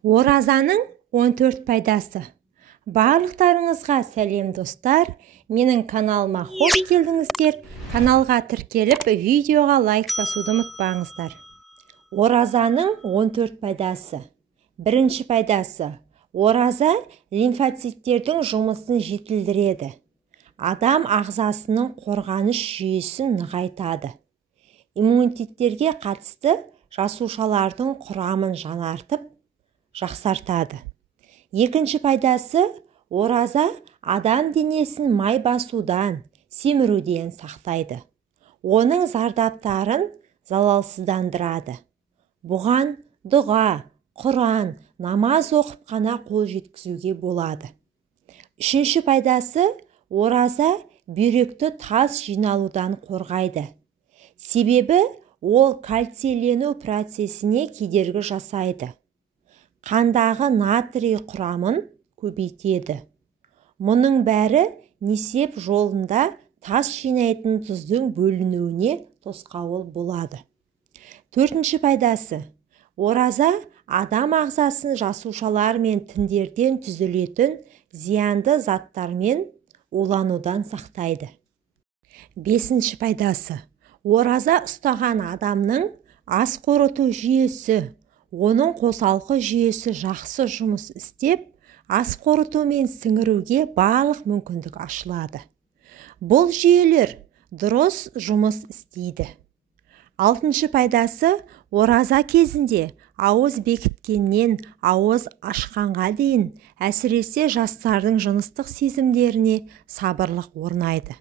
Оразаның 14 пайдасы. Барлықтарыңызға сәлем достар. Менің каналыма қош келдіңіздер. Каналға тіркеліп, видеоға лайк басуды ұмытпаңыздар. Оразаның 14 пайдасы. Бірінші пайдасы. Ораза лимфоциттердің жұмысын жетілдіреді. Адам ағзасының қорғаныш жүйесін нығайтады. Иммунитеттерге қатысты жасушалардың құрамын жаңартып, жақсартады. Екінші пайдасы, ораза адам денесін май басудан, семіруден сақтайды. Оның зардаптарын залалсыздандырады. Бұған дұға, Құран, намаз оқып қана қол жеткізуге болады. Үшінші пайдасы, ораза бүйректі тас жиналудан қорғайды. Себебі ол кальцийлену процесіне кедергі жасайды. Қандағы натрий құрамын көбейтеді. Мұның бәрі несеп жолында тас жинайтын тұздың бөлінуіне тосқауыл болады. Төртінші пайдасы. Ораза адам ағзасын жасушалар мен тіндерден түзілетін зиянды заттармен уланудан сақтайды. Бесінші пайдасы. Ораза ұстаған адамның ас қорыту жүйесі, оның қосалқы жүйесі жақсы жұмыс істеп, ас қорыту мен сіңіруге барлық мүмкіндік ашылады. Бұл жүйелер дұрыс жұмыс істейді. Алтыншы пайдасы, ораза кезінде ауыз бекіткеннен ауыз ашқанға дейін әсіресе жастардың жыныстық сезімдеріне сабырлық орнайды.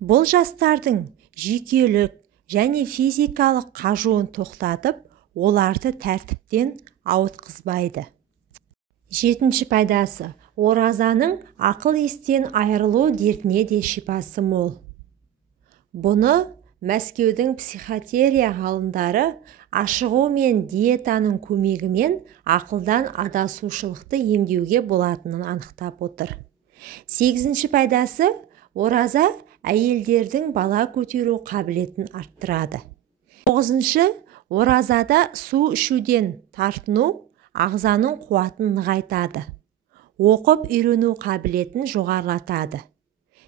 Бұл жастардың жүйкелік және физикалық қажуын тоқтатып, оларды тәртіптен ауытқызбайды. Жетінші пайдасы, оразаның ақыл-естен айырылу дертіне де шипасы мол. Бұны Мәскеудің психиатрия ғалымдары ашығу мен диетаның көмегімен ақылдан адасушылықты емдеуге болатынын анықтап отыр. Сегізінші пайдасы, ораза әйелдердің бала көтеру қабілетін арттырады. Тоғызыншы, оразада су ішуден тартыну ағзаның қуатын нығайтады. Оқып үйрену қабілетін жоғарылатады.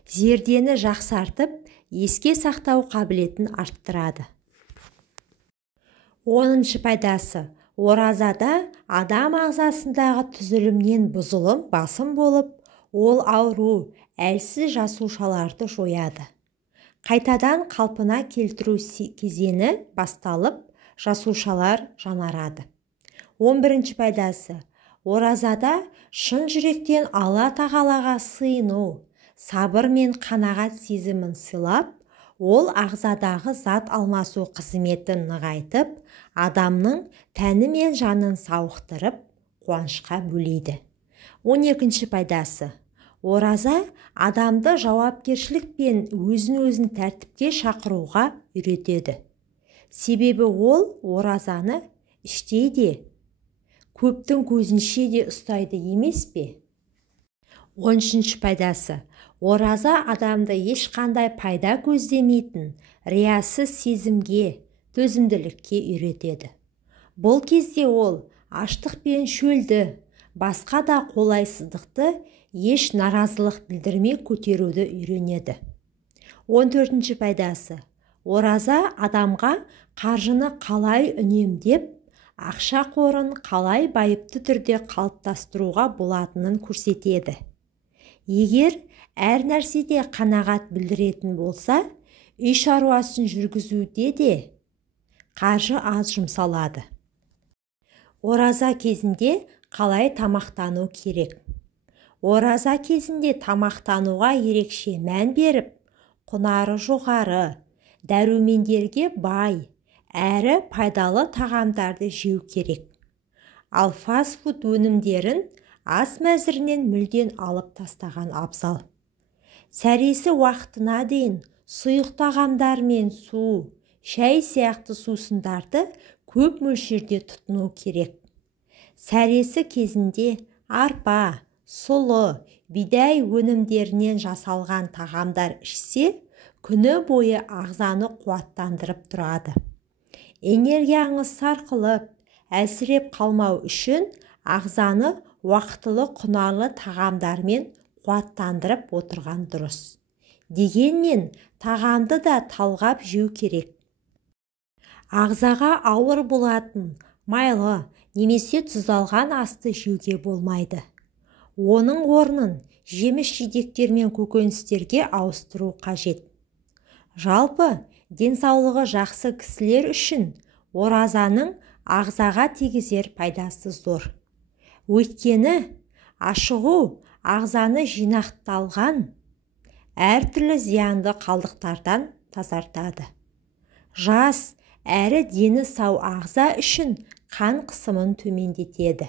Зердені жақсартып, еске сақтау қабілетін арттырады. Оныншы пайдасы. Оразада адам ағзасындағы түзілімнен бұзылым басым болып, ол ауру, әлсіз жасушаларды жояды. Қайтадан қалпына келтіру кезеңі басталып, жасушалар жаңарады. 11-ші пайдасы. Оразада шын жүректен Алла тағалаға сыйыну, сабыр мен қанағат сезімін сыйлап, ол ағзадағы зат алмасу қызметін нығайтып, адамның тәні мен жанын сауықтырып, қуанышқа бөлейді. 12-ші пайдасы. Ораза адамды жауапкершілік пен өзін тәртіпке шақыруға үйретеді. Себебі ол оразаны іштей де, көптің көзінше де ұстайды емес пе? 13-ші пайдасы. Ораза адамды ешқандай пайда көздемейтін, риясыз сезімге, төзімділікке үйретеді. Бұл кезде ол аштық пен шөлді, басқа да қолайсыздықты еш наразылық білдірмей көтеруді үйренеді. 14-ші пайдасы. Ораза адамға қаржыны қалай үнемдеп, ақша қорын қалай байыпты түрде қалыптастыруға болатынын көрсетеді. Егер әр нәрседе қанағат білдіретін болса, үй шаруасын жүргізуде де қаржы аз жұмсалады. Ораза кезінде қалай тамақтану керек? Ораза кезінде тамақтануға ерекше мән беріп, құнары жоғары, дәрумендерге бай, әрі пайдалы тағамдарды жеу керек. Ал фастфуд өнімдерін ас мәзірінен мүлден алып тастаған абзал. Сәресі уақытына дейін сұйық тағамдар мен су, шәй сияқты сусындарды көп мөлшерде тұтыну керек. Сәресі кезінде арпа, сұлы, бидай өнімдерінен жасалған тағамдар ішсе, күні бойы ағзаны қуаттандырып тұрады. Энергияңыз сарқылып, әлсіреп қалмау үшін ағзаны уақытылы құнарлы тағамдармен қуаттандырып отырған дұрыс. Дегенмен тағамды да талғап жеу керек. Ағзаға ауыр болатын майлы немесе тұздалған асты жеуге болмайды. Оның орнын жеміс-жидектер мен көкөністерге ауыстыру қажет. Жалпы, денсаулығы жақсы кісілер үшін оразаның ағзаға тигізер пайдасы зор. Өйткені ашығу ағзаны жинақталған әртүрлі зиянды қалдықтардан тазартады. Жас әрі дені сау ағза үшін қан қысымын төмендетеді.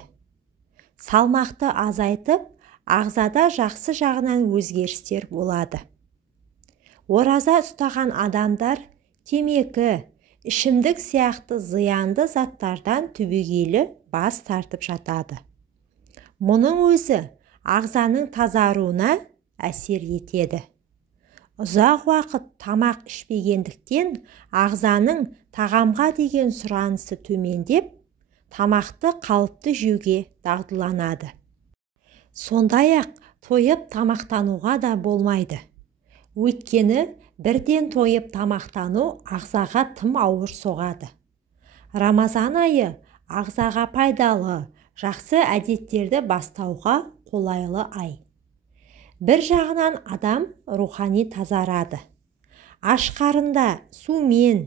Салмақты азайтып, ағзада жақсы жағынан өзгерістер болады. Ораза ұстаған адамдар темекі, ішімдік сияқты зиянды заттардан түбегейлі бас тартып жатады. Мұның өзі ағзаның тазаруына әсер етеді. Ұзақ уақыт тамақ ішпегендіктен ағзаның тағамға деген сұранысы төмендеп, тамақты қалыпты жеуге дағдыланады. Сондай-ақ тойып тамақтануға да болмайды. Өйткені бірден тойып тамақтану ағзаға тым ауыр соғады. Рамазан айы ағзаға пайдалы, жақсы әдеттерді бастауға қолайлы ай. Бір жағынан адам рухани тазарады. Аш қарында сумен,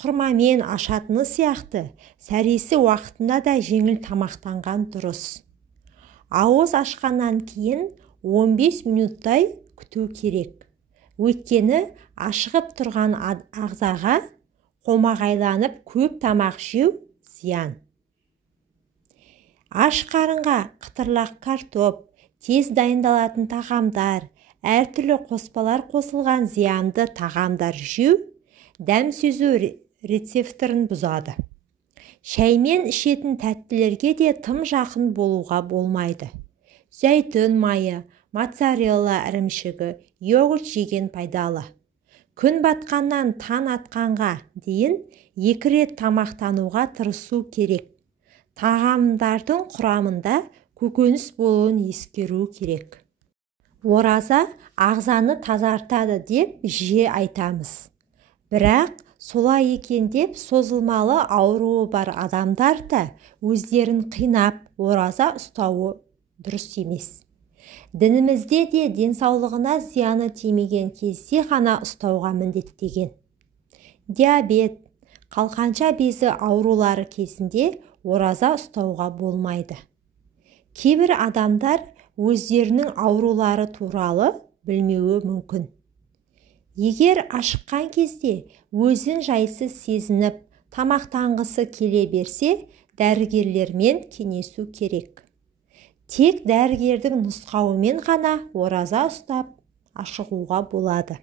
құрмамен ашатыны сияқты сәресі уақытында да жеңіл тамақтанған дұрыс. Ауыз ашқаннан кейін 15 минуттай күту керек. Өйткені ашығып тұрған ағзаға қомағайланып көп тамақ жеу зиян. Аш қарынға қытырлақ картоп, тез дайындалатын тағамдар, әртүрлі қоспалар қосылған зиянды тағамдар жеу дәм сезу рецепторын бұзады. Шәймен ішетін тәттілерге де тым жақын болуға болмайды. Зәйтүн майы, моцарелла ірімшігі, йогурт жеген пайдалы. Күн батқаннан таң атқанға дейін 2 рет тамақтануға тырысу керек. Тағамдардың құрамында көкөніс болуын ескеру керек. Ораза ағзаны тазартады деп жиі айтамыз. Бірақ солай екен деп созылмалы ауруы бар адамдар да өздерін қинап ораза ұстауы дұрыс емес. Дінімізде де денсаулығына зияны тимеген кезде ғана ұстауға міндеттеген. Диабет, қалқанша безі аурулары кезінде ораза ұстауға болмайды. Кейбір адамдар өздерінің аурулары туралы білмеуі мүмкін. Егер ашыққан кезде өзін жайсыз сезініп, тамақтанғысы келе берсе, дәрігерлермен кеңесу керек. Тек дәрігердің нұсқауымен ғана ораза ұстап, ашығуға болады.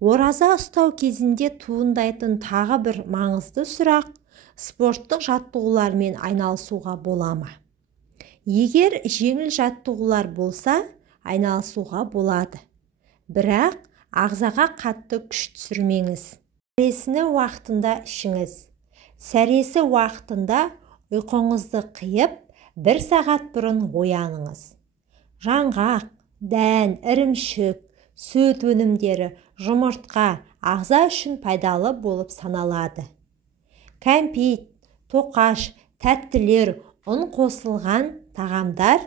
Ораза ұстау кезінде туындайтын тағы бір маңызды сұрақ, спорттық жаттығулармен айналысуға бола ма? Егер жеңіл жаттығулар болса, айналысуға болады. Бірақ ағзаға қатты күш түсірмеңіз. Сәресіні уақытында ішіңіз. Сәресі уақытында ұйқыңызды қиып, 1 сағат бұрын ояныңыз. Жаңғақ, дән, ірімшік, сүт өнімдері, жұмыртқа ағза үшін пайдалы болып саналады. Кәмпит, тоқаш, тәттілер, ұн қосылған тағамдар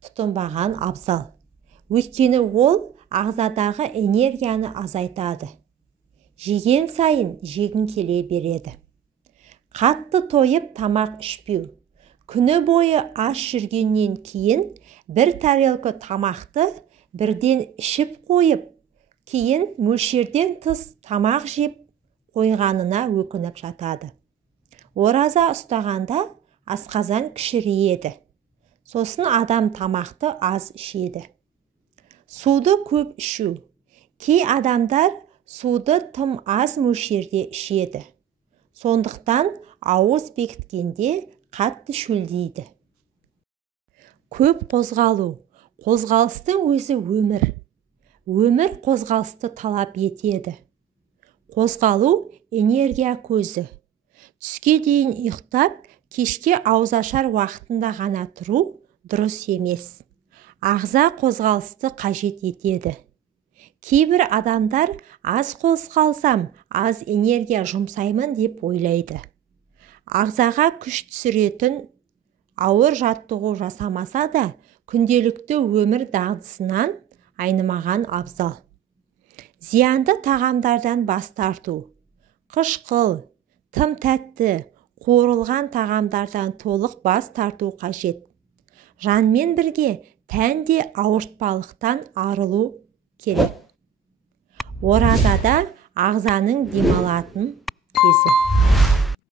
тұтынбаған абзал. Өйткені ол ағзадағы энергияны азайтады. Жеген сайын жегін келе береді. Қатты тойып тамақ ішпеу. Күні бойы аш жүргеннен кейін 1 тарелка тамақты бірден ішіп қойып, кейін мөлшерден тыс тамақ жеп қойғанына өкініп жатады. Ораза ұстағанда асқазан кішірейеді. Сосын адам тамақты аз ішеді. Суды көп ішу. Кей адамдар суды тым аз мөлшерде ішеді. Сондықтан ауыз бекіткенде қатты шөлдейді. Көп қозғалу. Қозғалыстың өзі өмір. Өмір қозғалысты талап етеді. Қозғалу энергия көзі. Түске дейін ұйықтап, кешке аузашар уақытында ғана тұру дұрыс емес. Ағза қозғалысты қажет етеді. Кейбір адамдар аз қозғалсам, аз энергия жұмсаймын деп ойлайды. Ағзаға күш түсіретін ауыр жаттығу жасамаса да, күнделікті өмір дағдысынан айнымаған абзал. Зиянды тағамдардан бас тарту. Қышқыл, тым тәтті, қуырылған тағамдардан толық бас тарту қажет. Жанмен бірге тән де ауыртпалықтан арылу керек. Оразада ағзаның демалатын кезі.